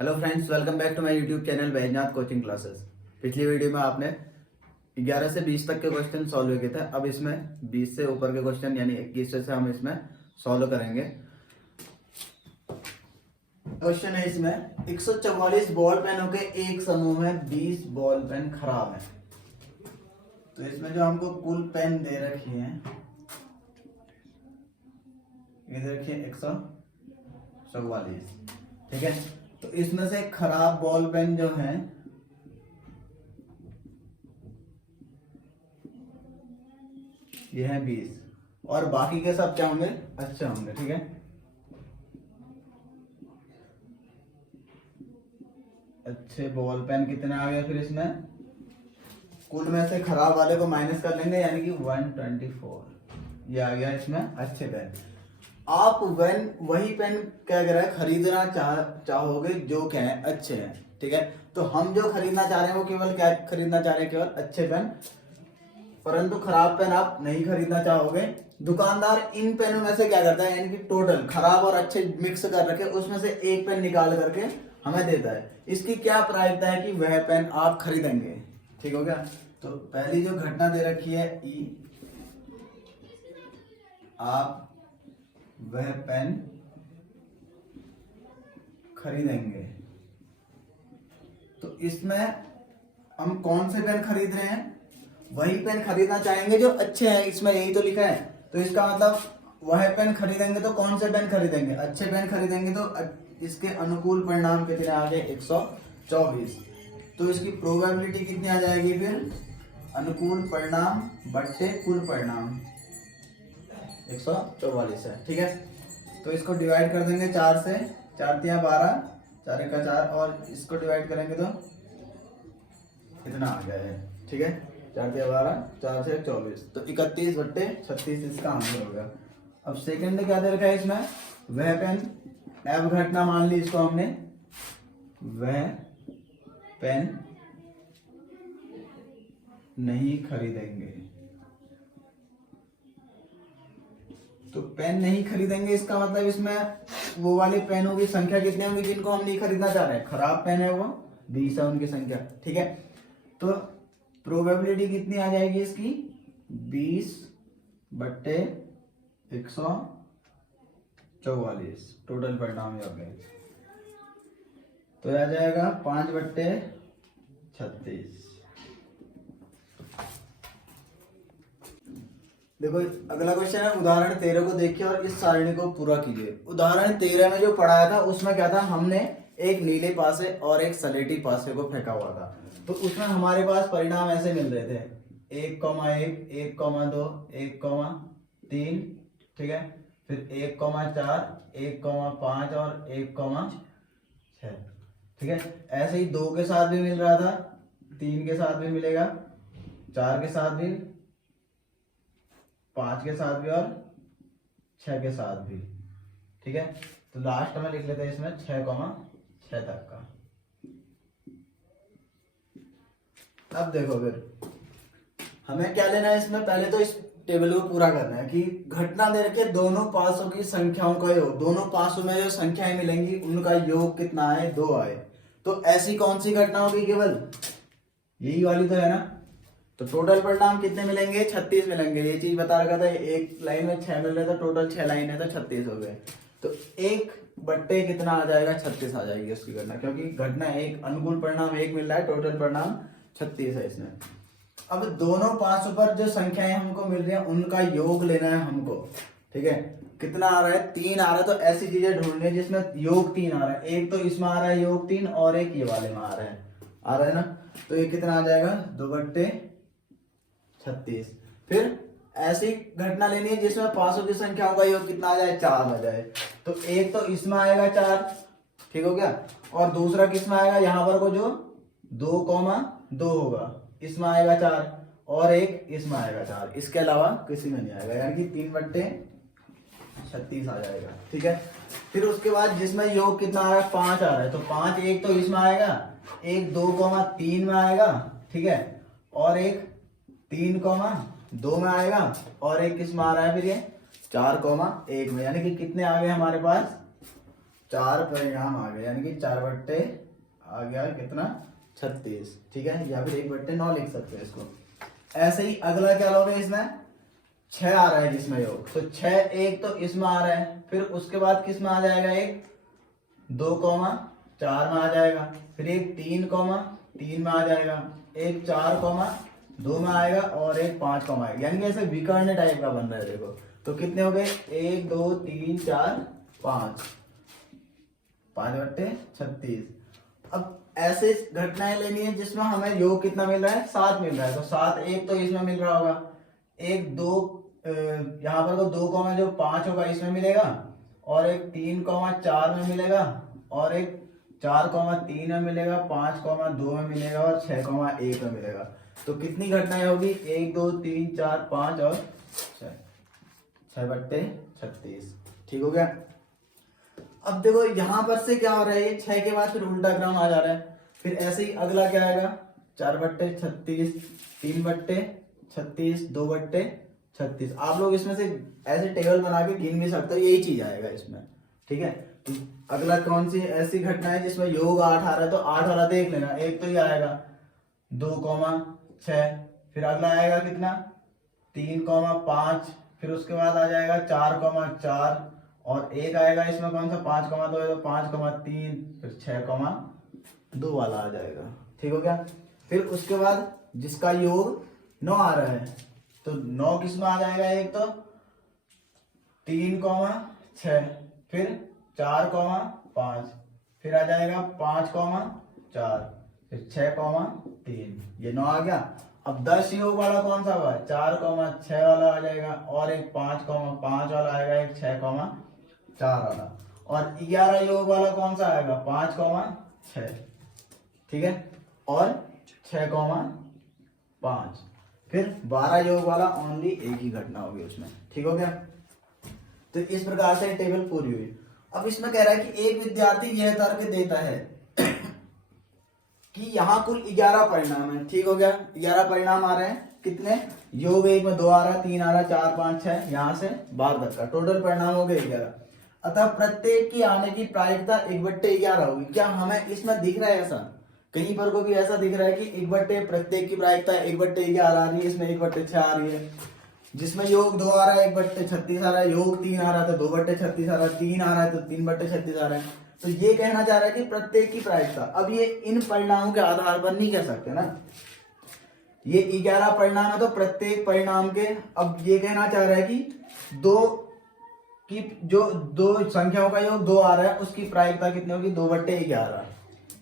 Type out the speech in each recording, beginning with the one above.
Hello friends, welcome back to my YouTube channel Baijnath coaching classes. पिछली video में आपने 11 से 20 तक के क्वेश्चन सॉल्व किए थे। अब इसमें 20 से ऊपर के क्वेश्चन यानी 21 से हम इसमें सॉल्व करेंगे। क्वेश्चन है इसमें 144 बॉल पेनों के एक समूह में 20 बॉल पेन खराब है। तो इसमें जो हमको कुल पेन दे रखी है ये दे रखी है 144, ठीक है। तो इसमें से खराब बॉल पेन जो है ये है 20 और बाकी के सब क्या होंगे, अच्छे होंगे, ठीक है। अच्छे बॉल पेन कितने आ गए, फिर इसमें कुल में से खराब वाले को माइनस कर लेंगे यानी कि 124 ये आ गया इसमें अच्छे पेन। आप वही पेन क्या कर रहा है खरीदना चाहोगे जो क्या है अच्छे हैं, ठीक है। तो हम जो खरीदना चाह रहे हैं वो केवल क्या खरीदना चाह रहे हैं, केवल अच्छे पेन, परंतु खराब पेन आप नहीं खरीदना चाहोगे। दुकानदार इन पेनों में से क्या करता है यानी कि टोटल खराब और अच्छे मिक्स कर रखे उसमें से एक पेन निकाल करके हमें देता है। इसकी क्या प्रायिकता है कि वह पेन आप खरीदेंगे, ठीक हो गया। तो पहली जो घटना दे रखी है ई, आप वह पेन खरीदेंगे। तो इसमें हम कौन से पेन खरीद रहे हैं, वही पेन खरीदना चाहेंगे जो अच्छे हैं, इसमें यही तो लिखा है। तो इसका मतलब वह पेन खरीदेंगे तो कौन से पेन खरीदेंगे, अच्छे पेन खरीदेंगे। तो इसके अनुकूल परिणाम कितने आ गए 124। तो इसकी प्रोबेबिलिटी कितनी आ जाएगी, फिर अनुकूल परिणाम बट्टे कुल परिणाम 144 है, ठीक है। तो इसको डिवाइड कर देंगे 4 से, 4 तिया 12, 4 एका 4 और इसको डिवाइड करेंगे तो इतना आ गया है, ठीक है। 4 तिया 12, 4 से 24 तो 31 बट्टे 36 इसका आंसर हो गया। अब सेकंड में क्या दे रखा है इसमें, वह पेन अब घटना मान ली इसको हमने, वह पेन नहीं खरीदेंगे। तो पेन नहीं खरीदेंगे इसका मतलब इसमें वो वाले पेनों की संख्या कितनी होंगी जिनको हम नहीं खरीदना चाह रहे हैं। खराब पेन है वो 20 है उनकी संख्या, ठीक है। तो प्रोबेबिलिटी कितनी आ जाएगी इसकी 20 बट्टे 144 टोटल परिणाम हो गए। तो आ जाएगा 5 बट्टे 36। देखो अगला क्वेश्चन है उदाहरण 13 को देखिए और इस सारणी को पूरा कीजिए। उदाहरण 13 में जो पढ़ाया था उसमें क्या था, हमने एक नीले पासे और एक सलेटी पासे को फेंका हुआ था। तो उसमें हमारे पास परिणाम ऐसे मिल रहे थे 1,1, 1,2, 1,3, ठीक है। फिर 1,4, 1,5 और 1,6, ठीक है। ऐसे ही 2 के साथ भी मिल रहा था, 3 के साथ भी मिलेगा, 4 के साथ भी, 5 के साथ भी और 6 के साथ भी, ठीक है। तो लास्ट में लिख लेते हैं इसमें 6,6 तक का। अब देखो फिर हमें क्या लेना है इसमें, पहले तो इस टेबल को पूरा करना है कि घटना दे रखी है दोनों पासों की संख्याओं का योग, दोनों पासों में जो संख्याएं मिलेंगी उनका योग कितना आए, 2 आए। तो ऐसी कौन सी घटना होगी, केवल यही वाली तो है ना। तो टोटल परिणाम कितने मिलेंगे, 36 मिलेंगे। ये चीज बता रखा था, एक लाइन में 6 मिल रहे थे, टोटल 6 लाइन है तो 36 हो गए। तो एक बट्टे कितना आ जाएगा, 36 आ जाएगी उसकी घटना, क्योंकि घटना एक, अनुकूल परिणाम 1 मिल रहा है, टोटल परिणाम 36 है इसमें। अब दोनों पासों पर जो संख्याएं हमको मिल रही है उनका योग लेना है हमको, ठीक है। कितना आ रहा है, 3 आ रहा है। तो ऐसी चीजें ढूंढनी है जिसमें योग 3 आ रहा है। एक तो इसमें आ रहा है योग 3 और एक ये वाले में आ रहा है ना। तो ये कितना आ जाएगा 2 बट्टे 36। फिर ऐसी घटना लेनी है जिसमें पासों की संख्याओं का योग कितना आ जाए, 4 आ जाए। तो एक तो इसमें आएगा 4, ठीक हो गया। और दूसरा किसमें आएगा, यहाँ पर को जो 2,2 होगा इसमें आएगा 4 और एक इसमें आएगा 4, इसके अलावा किसी में नहीं आएगा, यानी कि 3 बट्टे 36 आ जाएगा, ठीक है। फिर उसके बाद जिसमें योग कितना आ रहा है, 5 आ रहा है। तो 5 एक तो इसमें आएगा, एक 2,3 में आएगा, ठीक है। और एक 3,2 में आएगा और एक किस में आ रहा है, फिर ये 4,1 में। यानी कि कितने आ गए हमारे पास, 4 परिणाम आ गए, यानी कि 4 बट्टे आ गया कितना 36, ठीक है, या फिर 1/9 लिख सकते हैं इसको। ऐसे ही अगला क्या लोगे, इसमें 6 आ रहा है जिसमें योग, तो 6 एक तो इसमें आ रहा है, फिर उसके बाद किस में आ जाएगा, एक 2,4 में आ जाएगा, फिर एक 3,3 में आ जाएगा, एक 4,2 में आएगा और एक 5 में आएगा, यानी कि ऐसे विकर्ण टाइप का बन रहा है। देखो तो कितने हो गए, 1 2 3 4 5, 5/36। अब ऐसे घटनाएं लेनी है जिसमें हमें योग कितना मिल रहा है, 7 मिल रहा है, तो 7 एक तो इसमें मिल रहा होगा, एक 2 यहाँ पर तो 2,5 होगा इसमें मिलेगा, और एक 3,4 में मिलेगा, और एक 4,3 में मिलेगा, 5,2 में मिलेगा और 6,1 में मिलेगा। तो कितनी घटनाएं होगी, 1 2 3 4 5 और 6/36, ठीक हो गया। अब देखो यहाँ पर से क्या हो रहा है, ये 6 के बाद फिर उल्टा क्रम आ जा रहा है, फिर ऐसे ही अगला क्या आएगा, 4/36, 3/36, 2/36। आप लोग इसमें से ऐसे टेबल बना के गिन भी सकते हो, यही चीज आएगा इसमें, ठीक है। तो अगला कौन सी ऐसी घटना है जिसमें योग 8 आ रहा है, तो 8 वाला देख लेना, एक तो ये आएगा 2,6, फिर अगला आएगा कितना 3,5, फिर उसके बाद आ जाएगा 4,4, और एक आएगा इसमें कौन सा 5,2 है, तो 5,3, फिर 6,2 वाला आ जाएगा, ठीक हो गया। फिर उसके बाद जिसका योग 9 आ रहा है, तो 9 किस में आ जाएगा, एक तो 3,6, फिर 4,5, फिर आ जाएगा 5,4, फिर 6,3, ये 9 आ गया। अब 10 योग वाला कौन सा हुआ, 4,6 वाला आ जाएगा, और एक 5,5 वाला आएगा, एक 6,4 वाला, और 11 योग वाला कौन सा आएगा, 5,6, ठीक है, और 6,5, फिर 12 योग वाला ओनली एक ही घटना होगी उसमें, ठीक हो गया। तो इस प्रकार से टेबल पूरी हुई। अब इसमें कह रहा है कि एक विद्यार्थी यह तर्क देता है कि यहाँ कुल 11 परिणाम है, ठीक हो गया, 11 परिणाम आ रहे हैं, कितने, योग एक में 2 आ रहा है, 3 आ रहा है, 4 5 6, यहाँ से 12 तक का टोटल परिणाम हो गए 11। अतः प्रत्येक की आने की प्रायिकता 1/11 होगी। क्या हमें इसमें दिख रहा है ऐसा, कहीं पर को भी ऐसा दिख रहा है कि प्रत्येक की प्रायिकता 1/11 आ रही है, इसमें 1/6 आ रही है, जिसमें योग 2 आ रहा है 1/36 आ रहा है, योग 3 आ रहा है तो 2/36 आ रहा है, 3 आ रहा है तो 3/36 आ रहा है। तो ये कहना चाह रहा है कि प्रत्येक की प्रायिकता, अब ये इन परिणामों के आधार पर नहीं कह सकते ना, ये 11 परिणाम है तो प्रत्येक परिणाम के, अब ये कहना चाह रहा है कि दो की जो दो संख्याओं का योग 2 आ रहा है उसकी प्रायिकता कितनी होगी, 2/11,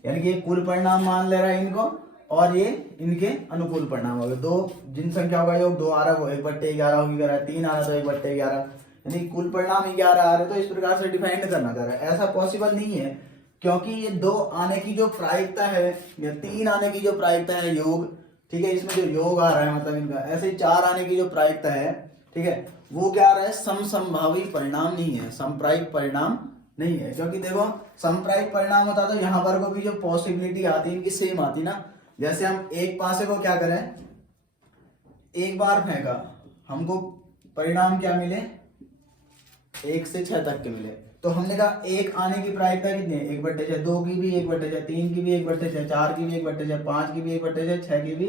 यानी कि ये कुल परिणाम मान ले रहा है इनको, और ये इनके अनुकूल परिणाम हो गए। दो जिन संख्याओं का योग 2 आ रहा है वो 1/11 होगी, 3 आ रहा है तो 1/11, यानी कुल परिणाम 11 आ रहे, तो इस प्रकार से डिफाइंड करना चाह रहा है। ऐसा पॉसिबल नहीं है, क्योंकि ये 2 आने की जो प्रायिकता है या 3 आने की जो प्रायिकता है योग, ठीक है, इसमें जो योग आ रहा है मतलब इनका, ऐसे ही 4 आने की जो प्रायिकता है, ठीक है, वो क्या आ रहा है, समसंभावी परिणाम नहीं है, समप्रायिक परिणाम नहीं है। क्योंकि देखो समप्रायिक परिणाम होता तो यहाँ पर को भी जो पॉसिबिलिटी आती इनकी सेम आती ना, जैसे हम एक पासे को क्या करें, एक बार फेंका, हमको परिणाम क्या मिले, 1 से 6 तक के मिले, तो हमने कहा एक आने की प्रायिकता कितनी है, 1/6, 2 की भी 1/6, 3 की भी 1/6, 4 की भी 1/6, 5 की भी 1/6, 6 की भी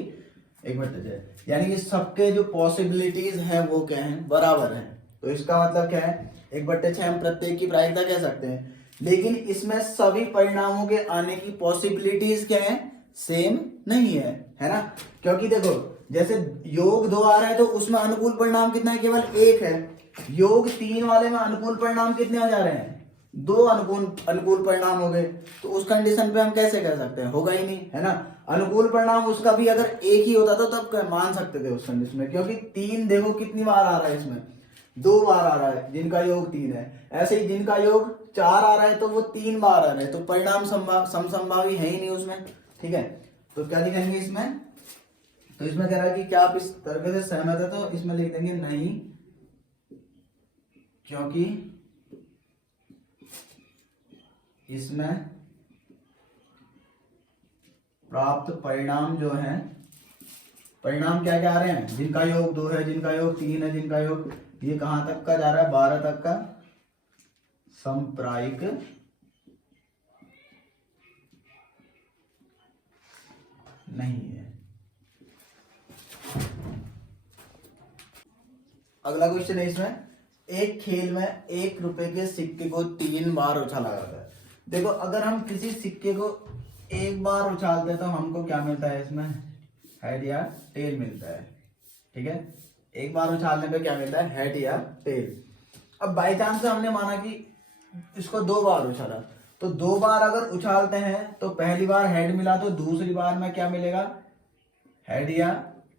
1/6, यानी कि सबके जो पॉसिबिलिटीज हैं वो क्या है, बराबर हैं। तो इसका मतलब क्या है, 1/6 हम प्रत्येक की प्रायिकता कह सकते हैं, लेकिन इसमें सभी परिणामों के आने की पॉसिबिलिटीज क्या है, सेम नहीं है ना। क्योंकि देखो जैसे योग 2 आ रहा है तो उसमें अनुकूल परिणाम कितना है, केवल 1 है। योग 3 वाले में अनुकूल परिणाम कितने आ जा रहे हैं, 2 अनुकूल परिणाम हो गए, तो उस कंडीशन पे हम कैसे कह सकते हैं, होगा ही नहीं, है ना। अनुकूल परिणाम उसका भी अगर 1 ही होता तो तब मान सकते थे उस कंडीशन में, क्योंकि 3 देखो कितनी बार आ रहा है, इसमें 2 बार आ रहा है जिनका योग 3 है, ऐसे ही जिनका योग 4 आ रहा है तो वो 3 बार आ रहे हैं, तो परिणाम समसंभावी है ही नहीं उसमें, ठीक है। तो क्या लिखेंगे इसमें, तो इसमें कह रहा है कि क्या आप इस तर्क से सहमत है, तो इसमें लिख देंगे नहीं, क्योंकि इसमें प्राप्त परिणाम जो है, परिणाम क्या क्या आ रहे हैं, जिनका योग 2 है, जिनका योग 3 है, जिनका योग, ये कहां तक का जा रहा है, 12 तक का, संप्रायिक नहीं है। अगला क्वेश्चन है इसमें, एक खेल में 1 रुपए के सिक्के को 3 बार उछाला जाता है। देखो अगर हम किसी सिक्के को 1 बार उछालते हैं तो हमको क्या मिलता है इसमें, हेड या टेल मिलता है। ठीक है, 1 बार उछालने पे क्या मिलता है, हेड या टेल। अब बाई चांस से हमने माना कि इसको 2 बार उछाला, तो 2 बार अगर उछालते हैं तो पहली बार हेड मिला तो दूसरी बार में क्या मिलेगा, हेड या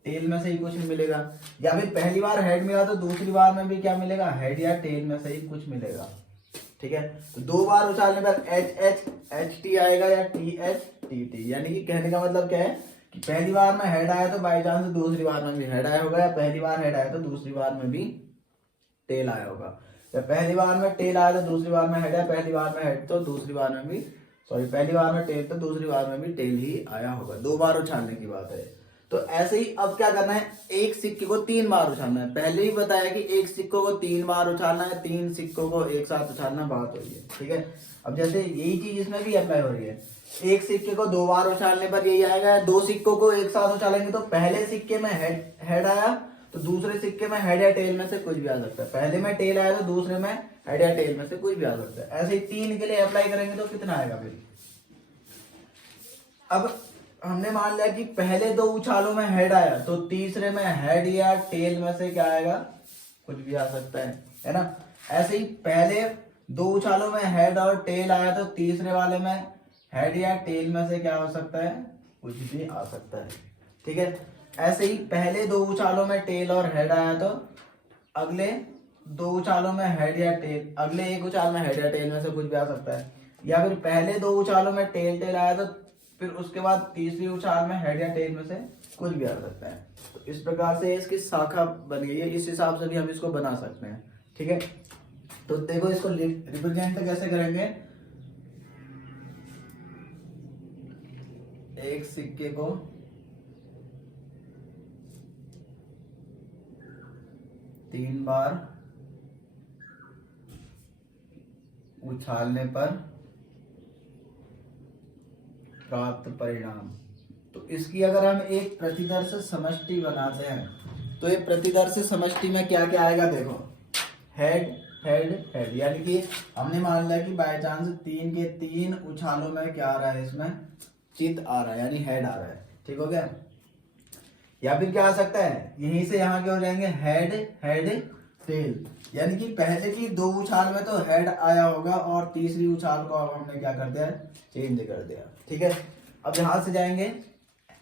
टेल में से ही कुछ मिलेगा, या फिर पहली बार हेड मिला तो दूसरी बार में भी क्या मिलेगा, हेड या टेल में से ही कुछ मिलेगा। ठीक है, तो 2 बार उछालने पर एच एच एच टी आएगा या टी एच टी टी, यानी कि कहने का मतलब क्या है कि पहली बार में हेड आया तो बाई चांस दूसरी बार में भी हेड आया होगा, या पहली बार हेड आया तो दूसरी बार में भी टेल आया होगा, या पहली बार में टेल आया तो दूसरी बार में हेड है, पहली बार में हेड तो दूसरी बार में भी, सॉरी पहली बार में टेल तो दूसरी बार में भी टेल ही आया होगा। 2 बार उछालने की बात है। तो ऐसे ही अब क्या करना है, एक सिक्के को 3 बार उछालना है। पहले ही बताया कि एक सिक्कों को 3 बार उछालना है, 3 सिक्कों को एक साथ उछालना, बात हो रही है। ठीक है, अब जैसे यही चीज इसमें भी अप्लाई हो रही है, एक सिक्के को 2 बार उछालने पर यही आएगा। 2 सिक्कों को एक साथ उछालेंगे तो पहले सिक्के में हेड आया तो दूसरे सिक्के में हेड या टेल में से कुछ भी आ सकता है, पहले में टेल आया तो दूसरे में हेड या टेल में से कुछ भी आ सकता है। ऐसे ही 3 के लिए अप्लाई करेंगे तो कितना आएगा फिर। अब हमने मान लिया कि पहले 2 उछालों में हेड आया तो तीसरे में हेड या टेल में से क्या आएगा, कुछ भी आ सकता है ना। ऐसे ही पहले 2 उछालों में हेड और टेल आया तो तीसरे वाले में हेड या टेल में से क्या हो सकता है, कुछ भी आ सकता है। ठीक है, ऐसे ही पहले 2 उछालों में टेल और हेड आया तो अगले 2 उछालों में हेड या टेल, अगले 1 उछाल में हेड या टेल में से कुछ भी आ सकता है, या फिर पहले 2 उछालों में टेल आया तो फिर उसके बाद तीसरी उछाल में हेड या टेल में से कुछ भी आ सकता है। तो इस प्रकार से इसकी शाखा बन गई है, इस हिसाब से भी हम इसको बना सकते हैं। ठीक है, तो देखो इसको रिप्रेजेंट कैसे करेंगे, एक सिक्के को 3 बार उछालने पर प्राप्त परिणाम। तो इसकी अगर हम एक प्रतिदर्श समष्टि बनाते हैं तो ये प्रतिदर्श समष्टि में क्या क्या आएगा, देखो हेड हेड हेड, यानी कि हमने मान लिया कि बाय चांस 3 के 3 उछालों में क्या आ रहा है, इसमें चित आ रहा है यानी हेड आ रहा है। ठीक हो गया, या फिर क्या आ सकता है, यहीं से यहाँ के हो जाएंगे हेड हेड टेल, यानी कि पहले की 2 उछाल में तो हेड आया होगा और तीसरी उछाल को अब हमने क्या कर दिया, चेंज कर दिया। ठीक है, अब यहां से जाएंगे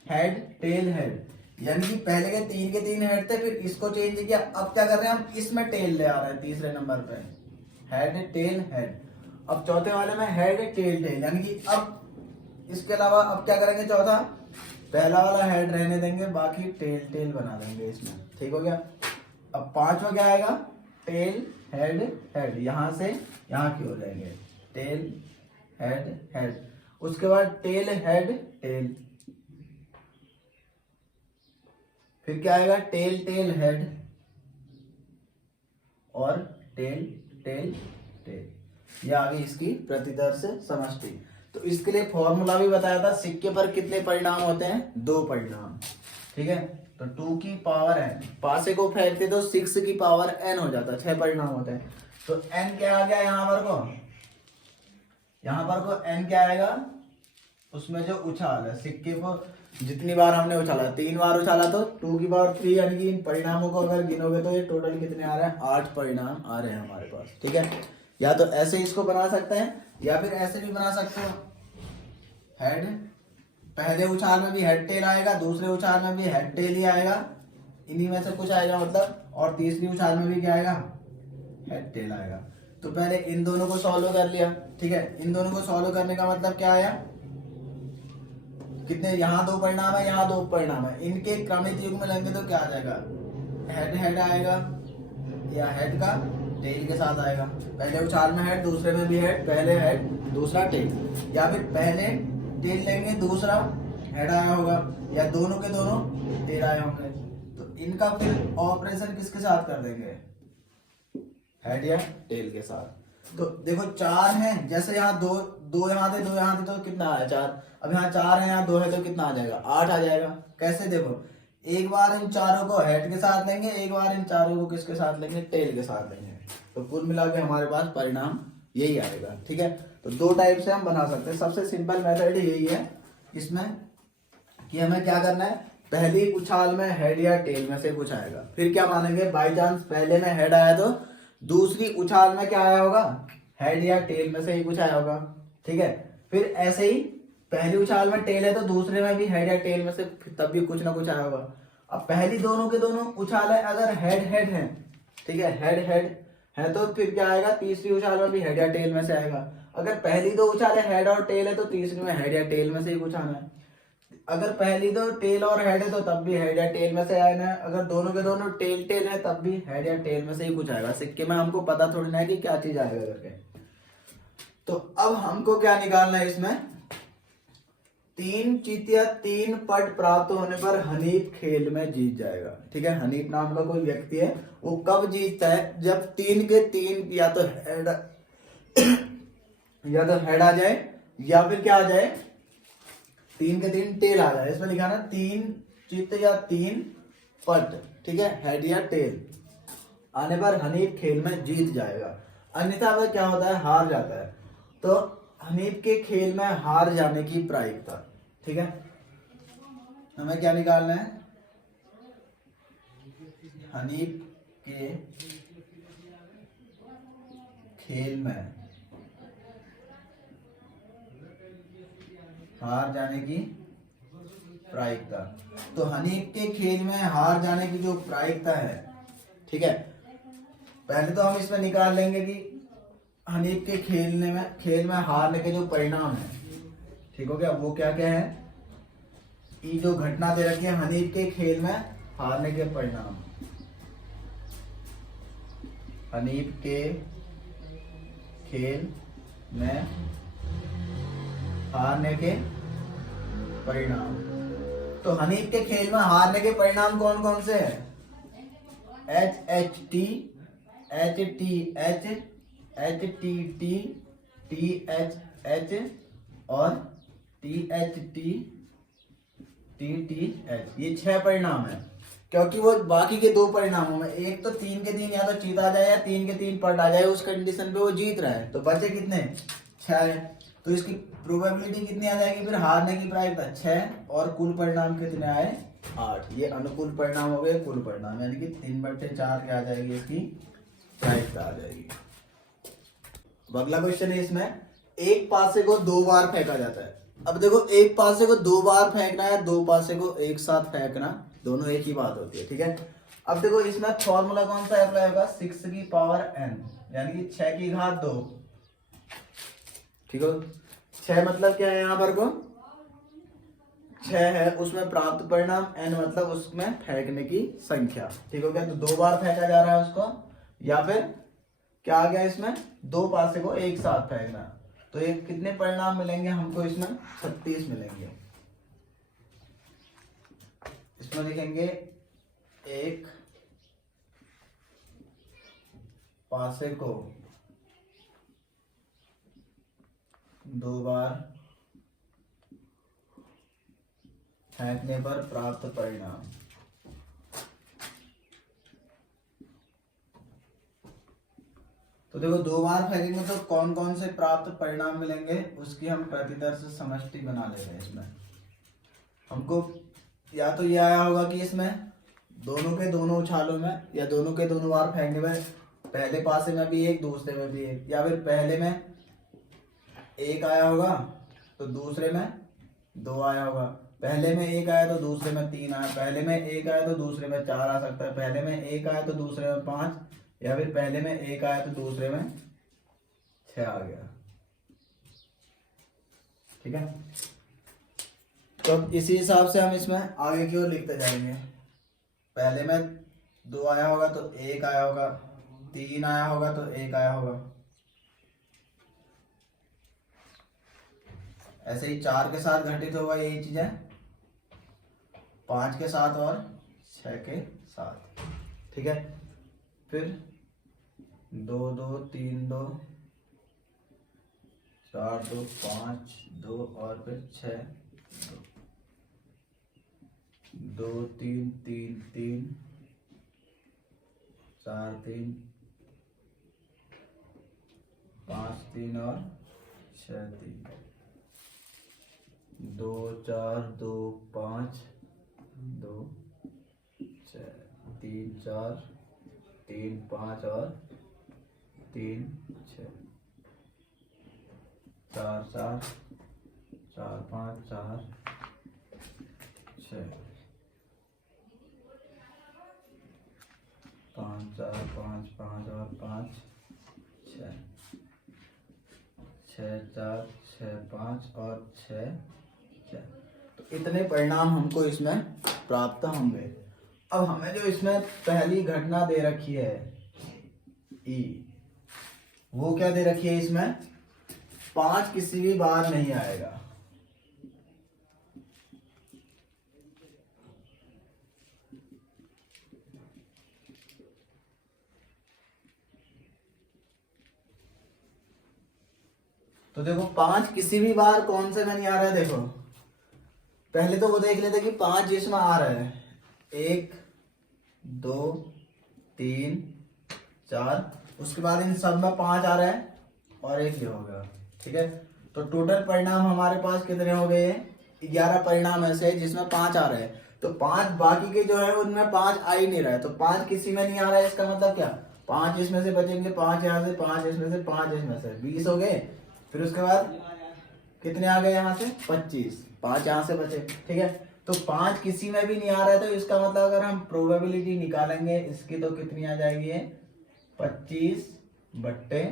हेड टेल हेड, यानी कि पहले के 3 हेड थे, फिर इसको चेंज किया, अब क्या कर रहे हैं हम, इसमें टेल ले आ रहे हैं तीसरे नंबर पे, हेड टेल हेड। अब चौथे वाले में हेड टेल टेल, यानी कि अब इसके अलावा अब क्या करेंगे, चौथा पहला वाला हेड रहने देंगे, बाकी टेल टेल बना देंगे इसमें। ठीक हो गया, अब 5वां क्या आएगा, टेल हेड हेड, यहां से यहां की हो जाएंगे टेल हेड हेड, उसके बाद टेल हेड टेल, फिर क्या आएगा, टेल टेल हेड और टेल टेल टेल। यह आ गई इसकी प्रतिदर्श समष्टि। तो इसके लिए फॉर्मूला भी बताया था, सिक्के पर कितने परिणाम होते हैं, 2 परिणाम। ठीक है, तो 2 की पावर n, पासे को फेंकते तो 6 की पावर n हो जाता है, 6 परिणाम होते हैं। तो n क्या आ गया, यहाँ पर को n क्या आएगा, उसमें जो उछाल है, सिक्के को जितनी बार हमने उछाला, 3 बार उछाला तो 2 की पावर 3, यानी कि इन परिणामों को अगर गिनोगे तो ये टोटल कितने आ रहे हैं, 8 परिणाम आ रहे हैं हमारे पास। ठीक है, या तो ऐसे इसको बना सकते हैं या फिर ऐसे भी बना सकते हो, हेड पहले उछाल में भी हेड टेल आएगा, दूसरे उछाल में भी हेड टेल ही आएगा, इन्हीं में से कुछ आएगा मतलब, और तीसरी उछाल में भी क्या आएगा, हेड टेल आएगा। तो पहले इन दोनों को सॉल्व कर लिया। ठीक है, इन दोनों को सॉल्व करने का मतलब क्या आया, कितने, यहाँ 2 परिणाम है, यहाँ 2 परिणाम है, इनके क्रमित युग्म लेंगे तो क्या आ जाएगा, हेड हेड आएगा, या हेड का टेल के साथ आएगा, पहले उछाल में हेड, दूसरे में भी हेड, पहले हेड दूसरा टेल, या फिर पहले टेल लेंगे दूसरा हेड आया होगा, या दोनों के दोनों टेल आए होंगे। तो इनका फिर ऑपरेशन किसके साथ कर देंगे, हेड या टेल के साथ। तो देखो 4 हैं, जैसे यहाँ दो यहाँ थे, दो यहाँ थे, तो कितना आया 4। अब यहाँ 4 है, यहाँ 2 है, तो कितना आ जाएगा 8 आ जाएगा। कैसे देखो, एक बार इन चारों को हेड के साथ लेंगे, एक बार इन चारों को किसके साथ लेंगे, टेल के साथ लेंगे, तो कुल मिला के हमारे पास परिणाम यही आएगा। ठीक है, तो दो टाइप से हम बना सकते हैं। सबसे सिंपल मेथड यही है इसमें कि हमें क्या करना है, पहली उछाल में हेड या टेल में से कुछ आएगा, फिर क्या मानेंगे, बाई चांस पहले में हेड आया तो दूसरी उछाल में क्या आया होगा, हेड या टेल में से ही कुछ आया होगा। ठीक है, फिर ऐसे ही पहली उछाल में टेल है तो दूसरे में भी हेड या टेल में से तब भी कुछ ना कुछ आया होगा। अब पहली दोनों के दोनों उछाल है, अगर हेड हेड है, ठीक है, हेड हेड है, तो फिर क्या आएगा, तीसरी उछाल में भी हेड या टेल में से आएगा। अगर पहली दो उछाल है हेड और टेल है तो तीसरी में हेड या टेल में से ही कुछ आना है। अगर पहली दो टेल और हेड है तो तब भी हेड या टेल में से आना है। अगर दोनों के दोनों टेल टेल है तब भी हेड या टेल में से ही कुछ आएगा। सिक्के में हमको पता थोड़ी ना है कि क्या चीज आएगा करके। तो अब हमको क्या निकालना है, इसमें 3 चित या 3 पट प्राप्त होने पर हनीफ खेल में जीत जाएगा। ठीक है, हनीफ नाम का कोई व्यक्ति है, वो कब जीतता है, जब 3 के 3 या तो हेड आ जाए या फिर क्या आ जाए, 3 के 3 टेल आ जाए। इसमें लिखा ना 3 चित या 3 पट, ठीक है, हेड या टेल आने पर हनीफ खेल में जीत जाएगा। अन्यथा वह क्या होता है, हार जाता है। तो हनीफ के खेल में हार जाने की प्रायिकता। ठीक है, हमें क्या निकालना है, हनीफ के खेल में हार जाने की प्रायिकता। तो हनीफ के खेल में हार जाने की जो प्रायिकता है, ठीक है, पहले तो हम इसमें निकाल लेंगे कि हनीफ के खेल में हारने के जो परिणाम है, ठीक हो गया, वो क्या क्या है, ये जो घटना दे रखी है हनीफ के खेल में हारने के परिणाम, हनीफ के खेल में हारने के परिणाम। तो हनीफ के खेल में हारने के परिणाम कौन कौन से हैं, एच टी टी एच और टी एच, ये 6 परिणाम है। क्योंकि वो बाकी के 2 परिणामों में, एक तो 3 के 3 या तो जीत आ जाए या 3 के 3 पट आ जाए, उस कंडीशन पे वो जीत रहा है, तो बचे कितने, 6 है। तो इसकी प्रोबेबिलिटी कितनी आ जाएगी, फिर हारने की प्रायिकता 6 और कुल परिणाम कितने आए, 8। ये अनुकूल परिणाम हो गए, कुल परिणाम यानी कि 3/4 क्या आ जाएगी, इसकी प्रायिकता आ जाएगी। अब अगला क्वेश्चन है, इसमें एक पासे को 2 बार फेंका जाता है। अब देखो, एक पासे को 2 बार फेंकना है, 2 पासे को एक साथ फेंकना, दोनों एक ही बात होती है। ठीक है, अब देखो इसमें फॉर्मूला कौन सा अप्लाई होगा, 6 की पावर n, यानी कि 6 की घात 2। ठीक है, 6 मतलब क्या है, यहाँ पर को 6 है, उसमें प्राप्त परिणाम, n मतलब उसमें फेंकने की संख्या। ठीक हो गया, तो 2 बार फेंका जा रहा है उसको, या फिर क्या आ गया, इसमें 2 पासे को एक साथ फेंकना। तो ये कितने परिणाम मिलेंगे हमको, इसमें 36 मिलेंगे। इसमें लिखेंगे एक पासे को 2 बार फेंकने पर प्राप्त परिणाम। तो देखो 2 बार फेंकेंगे तो कौन कौन से प्राप्त परिणाम मिलेंगे, उसकी हम प्रतिदर्श समष्टि बना ले रहे हैं। इसमें हमको या तो ये आया होगा कि इसमें दोनों के दोनों उछालों में या दोनों के दोनों बार फेंकने में पहले पासे में भी एक, दूसरे में भी एक, या फिर पहले में 1 आया होगा तो दूसरे में 2 आया होगा, पहले में 1 आया तो दूसरे में 3 आया, पहले में 1 आया तो दूसरे में 4 आ सकता है, पहले में 1 आया तो दूसरे में 5, या फिर पहले में 1 आया तो दूसरे में 6 आ गया। ठीक है, तो इसी हिसाब से हम इसमें आगे की ओर लिखते जाएंगे। पहले में 2 आया होगा तो 1 आया होगा, 3 आया होगा तो 1 आया होगा, ऐसे ही 4 के साथ घटित होगा यही चीजें, 5 के साथ और 6 के साथ। ठीक है, फिर 2 2 3 2 4 2 5 2 और फिर 6 2 3 3 3 4 3 5 3 और 6 3 2 4 2 5 2 6 3 4 3 5 और 3 6 4 4 4 5 4 6 5 4 5 5 और 5 6 6 4 6 5 और 6 6। तो इतने परिणाम हमको इसमें प्राप्त होंगे। अब हमें जो इसमें पहली घटना दे रखी है ई, वो क्या दे रखी है इसमें, 5 किसी भी बार नहीं आएगा। तो देखो 5 किसी भी बार कौन से में नहीं आ रहा है। देखो पहले तो वो देख लेते कि 5 जिसमें आ रहा है 1 2 3 4, उसके बाद इन सब में 5 आ रहा है और एक ये होगा। ठीक है, तो टोटल परिणाम हमारे पास कितने हो गए हैं, 11 परिणाम ऐसे हैं जिसमें 5 आ रहे हैं। तो 5 बाकी के जो है उनमें 5 आ ही नहीं रहा है, तो 5 किसी में नहीं आ रहा है। इसका मतलब क्या, 5 इसमें से बचेंगे, 5 यहाँ से, 5 इसमें से, 5 इसमें से, 20 हो गए। फिर उसके बाद कितने आ गए यहाँ से, 25, 5 यहाँ से बचे। ठीक है, तो 5 किसी में भी नहीं आ रहा है, तो इसका मतलब अगर हम प्रोबेबिलिटी निकालेंगे इसकी तो कितनी आ जाएगी, 25 बट्टे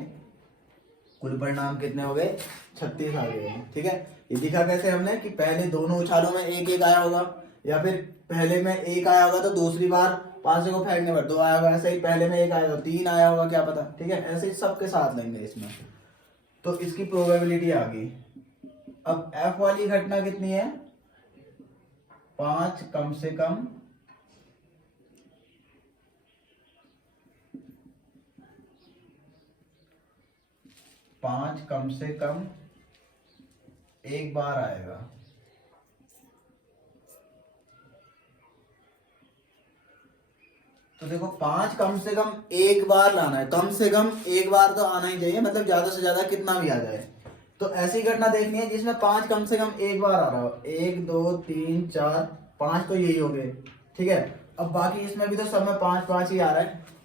कुल परिणाम कितने हो गए, 36 आ गए। ठीक है, ये दिखा कैसे हमने कि पहले दोनों उछालों में एक एक आया होगा, या फिर पहले में एक आया होगा तो दूसरी बार 5 को फेंकने पर 2 आया होगा, ऐसे ही पहले में एक आया तो 3 आया होगा, क्या पता। ठीक है, ऐसे ही सबके साथ लेंगे इसमें, तो इसकी प्रोबेबिलिटी आ गई। अब एफ वाली घटना कितनी है, 5 कम से कम 5 कम से कम एक बार आएगा। तो देखो 5 कम से कम एक बार लाना है, कम से कम एक बार तो आना ही चाहिए, मतलब ज्यादा से ज्यादा कितना भी आ जाए। तो ऐसी घटना देखनी है जिसमें 5 कम से कम एक बार आ रहा हो, 1 2 3 4 5 तो यही हो गए। ठीक है, अब बाकी इसमें भी तो सब में 5 5 ही आ रहा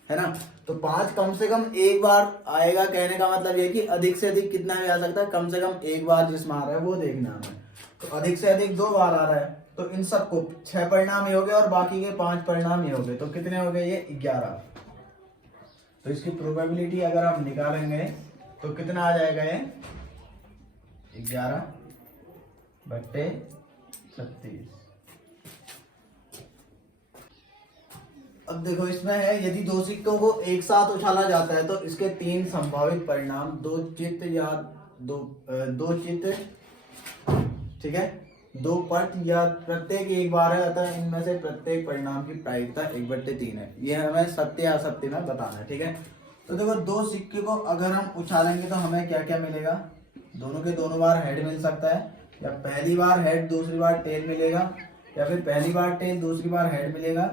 है ना। तो 5 कम से कम एक बार आएगा, कहने का मतलब ये कि अधिक से अधिक कितना भी आ सकता है, कम से कम एक बार जिसमें आ रहा है वो देखना हमें। तो अधिक से अधिक 2 बार आ रहा है, तो इन सबको 6 परिणाम ही हो गए और बाकी के 5 परिणाम ही हो गए, तो कितने हो गए, ये 11। तो इसकी प्रोबेबिलिटी अगर हम निकालेंगे तो कितना आ जाएगा, ये 11 बट्टे 36। अब देखो इसमें है, यदि 2 सिक्कों को एक साथ उछाला जाता है तो इसके 3 संभावित परिणाम, 2 चित्त या 2 चित्त, ठीक है, 2 पट या प्रत्येक एक बार है, अतः इनमें से प्रत्येक परिणाम की प्रायिकता 1/3 है। यह हमें सत्य या असत्य में बताना है। ठीक है, तो देखो 2 सिक्के को अगर हम उछालेंगे तो हमें क्या क्या मिलेगा, दोनों के दोनों बार हेड मिल सकता है, या पहली बार हेड दूसरी बार टेल मिलेगा, या फिर पहली बार टेल दूसरी बार हेड मिलेगा,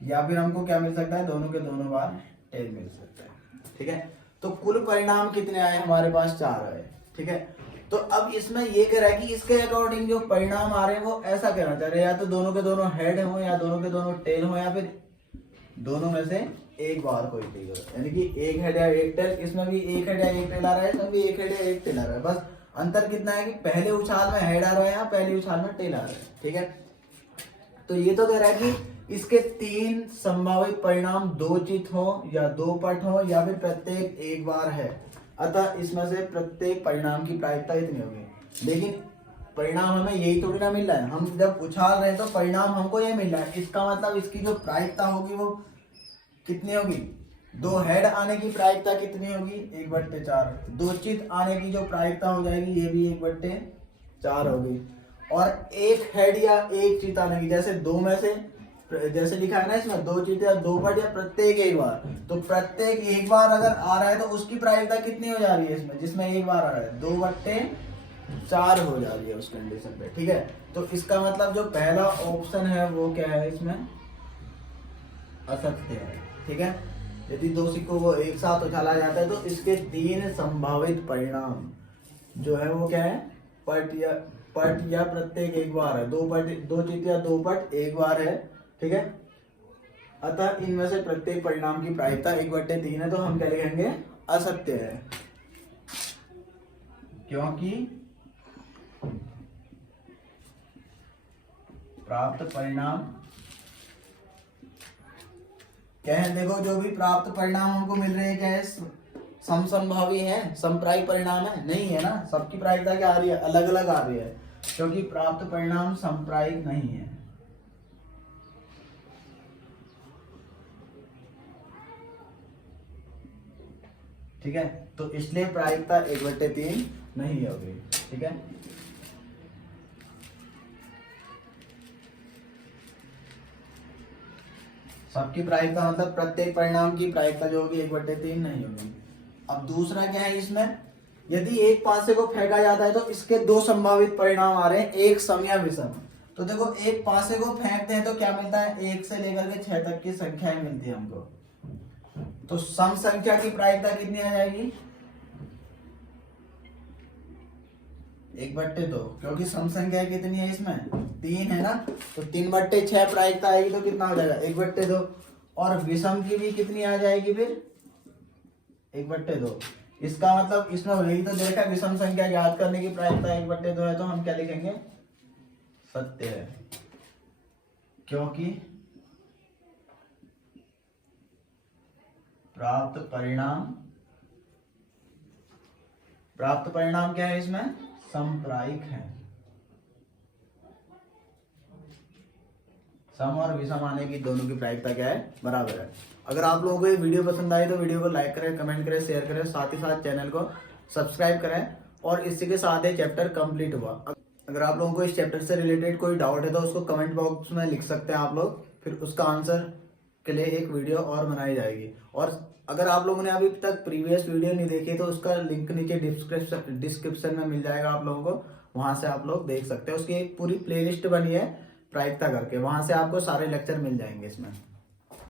या फिर हमको क्या मिल सकता है, दोनों के दोनों बार टेल मिल सकता है। ठीक है, तो कुल परिणाम कितने आए हमारे पास, 4 आए। ठीक है, तो अब इसमें ये कह रहा है कि इसके अकॉर्डिंग जो परिणाम आ रहे हैं वो ऐसा कहना चाह रहे हैं, या तो दोनों के दोनों हेड हो, या दोनों के दोनों टेल हो, या फिर दोनों में से एक बार कोई टेल हो, यानी कि एक हेड या एक टेल। इसमें भी एक हेड या एक टेल आ रहा है, इसमें भी एक हेड या एक टेल आ रहा है, बस अंतर कितना है कि पहले उछाल में हेड आ रहा है या पहली उछाल में टेल आ रहा है। ठीक है, तो ये तो कह रहा है कि इसके 3 संभावित परिणाम 2 चित हो, या 2 पट हो, या फिर प्रत्येक एक बार है, अतः इसमें से प्रत्येक परिणाम की प्रायिकता इतनी होगी। लेकिन परिणाम हमें यही थोड़ी ना मिल रहा है, हम जब उछाल रहे हैं तो परिणाम हमको ये मिल रहा है, इसका मतलब इसकी जो प्रायिकता होगी वो कितनी होगी, 2 हेड आने की प्रायिकता कितनी होगी, 1/4। 2 चित आने की जो प्रायिकता हो जाएगी ये भी 1/4 होगी, और एक हेड या एक चित आने की, जैसे 2 में से जैसे लिखा है ना इसमें, 2 चीटियां 2 पट या प्रत्येक एक बार, तो प्रत्येक एक बार अगर आ रहा है तो उसकी प्रायिकता कितनी हो जा रही है इसमें, जिसमें एक बार आ रहा है 2/4 हो जा रही है उस कंडीशन पे, ठीक है। तो इसका मतलब जो पहला ऑप्शन है वो क्या है इसमें, असत्य है, ठीक है। यदि 2 सिक्कों को एक साथ उछाला जाता है तो इसके 3 संभावित परिणाम जो है वो क्या है, पट या प्रत्येक एक बार है, 2 चीटियां 2 पट एक बार है, ठीक है। अतः इनमें से प्रत्येक परिणाम की प्रायिकता 1/3 है, तो हम क्या लिखेंगे, असत्य है, क्योंकि प्राप्त परिणाम क्या है, देखो जो भी प्राप्त परिणाम हमको मिल रहे हैं क्या है, समसंभावी है, समप्रायिक परिणाम है, नहीं है ना, सबकी प्रायिकता क्या आ रही है, अलग अलग आ रही है, क्योंकि प्राप्त परिणाम समप्रायिक नहीं है। ठीक है, तो इसलिए प्रायिकता 1/3 नहीं होगी, ठीक है। सबकी प्रायिकता मतलब प्रत्येक परिणाम की प्रायिकता जो होगी 1/3 नहीं होगी। अब दूसरा क्या है इसमें, यदि एक पासे को फेंका जाता है तो इसके 2 संभावित परिणाम आ रहे हैं, एक सम या विषम। तो देखो एक पासे को फेंकते हैं तो क्या मिलता है, 1 से लेकर के 6 तक की संख्याएं मिलती है हमको। तो सम संख्या की प्रायिकता कितनी आ जाएगी, 1/2, क्योंकि सम संख्या कितनी है इसमें, 3 है ना, तो 3/6 प्रायिकता आएगी तो कितना हो जाएगा, 1/2। और विषम की भी कितनी आ जाएगी फिर, 1/2। इसका मतलब इसमें यही तो देखा, विषम संख्या ज्ञात करने की प्रायिकता 1/2 है, तो हम क्या लिखेंगे, सत्य है, क्योंकि प्राप्त परिणाम क्या है इसमें, समप्रायिक है। सम और विषम आने की दोनों की प्रायिकता क्या है, बराबर है। अगर आप लोगों को ये वीडियो पसंद आई तो वीडियो को लाइक करें, कमेंट करें, शेयर करें, साथ ही साथ चैनल को सब्सक्राइब करें। और इसी के साथ ये चैप्टर कंप्लीट हुआ। अगर आप लोगों को इस चैप्टर से रिलेटेड कोई डाउट है तो उसको कमेंट बॉक्स में लिख सकते हैं आप लोग, फिर उसका आंसर के लिए एक वीडियो और बनाई जाएगी। और अगर आप लोगों ने अभी तक प्रीवियस वीडियो नहीं देखी तो उसका लिंक नीचे डिस्क्रिप्शन में मिल जाएगा आप लोगों को, वहां से आप लोग देख सकते हैं। उसकी एक पूरी प्लेलिस्ट बनी है प्रायिकता करके, वहां से आपको सारे लेक्चर मिल जाएंगे इसमें।